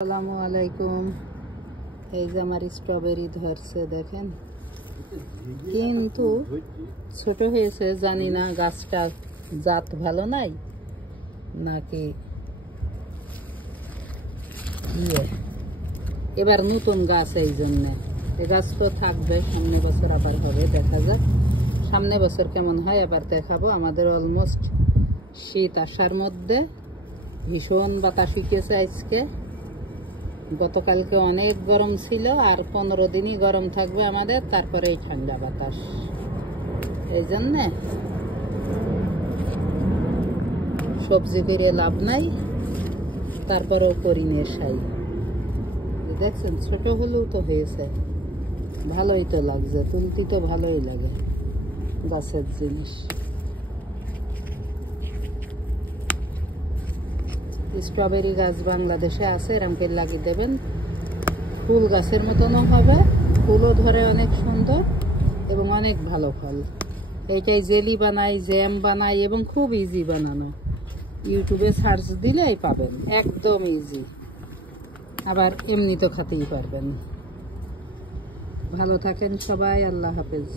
আসসালামু আলাইকুম। এই যে আমার স্ট্রবেরি ধরছে দেখেন, কিন্তু ছোট হয়েছে, জানি না গাছটা জাত ভালো নাই নাকি ইয়ে। এবার নতুন গাছ, এই জন্যে এই গাছ তো থাকবে, সামনে বছর আবার হবে, দেখা যাক সামনে বছর কেমন হয়, আবার দেখাবো। আমাদের অলমোস্ট শীত আসার মধ্যে, ভীষণ বাতাস উঠেছে আজকে। গতকালকে অনেক গরম ছিল, আর 15 দিনই গরম থাকবে আমাদের, তারপরে এই ঠান্ডা বাতাস। এই জন্যে সবজি করে লাভ নাই, তারপরেও করি নেশাই। দেখছেন ছোট হলেও তো হয়েছে, ভালোই তো লাগছে, তুলতে তো ভালোই লাগে গাছের জিনিস। স্ট্রবেরি গাছ বাংলাদেশে আছে, এরমকে লাগিয়ে দেবেন, ফুল গাছের মতনও হবে, ফুলও ধরে অনেক সুন্দর এবং অনেক ভালো ফল। এইটাই জেলি বানাই, জ্যাম বানাই, এবং খুব ইজি বানানো। ইউটিউবে সার্চ দিলেই পাবেন, একদম ইজি। আবার এমনি তো খেতেই পারবেন। ভালো থাকেন সবাই, আল্লাহ হাফেজ।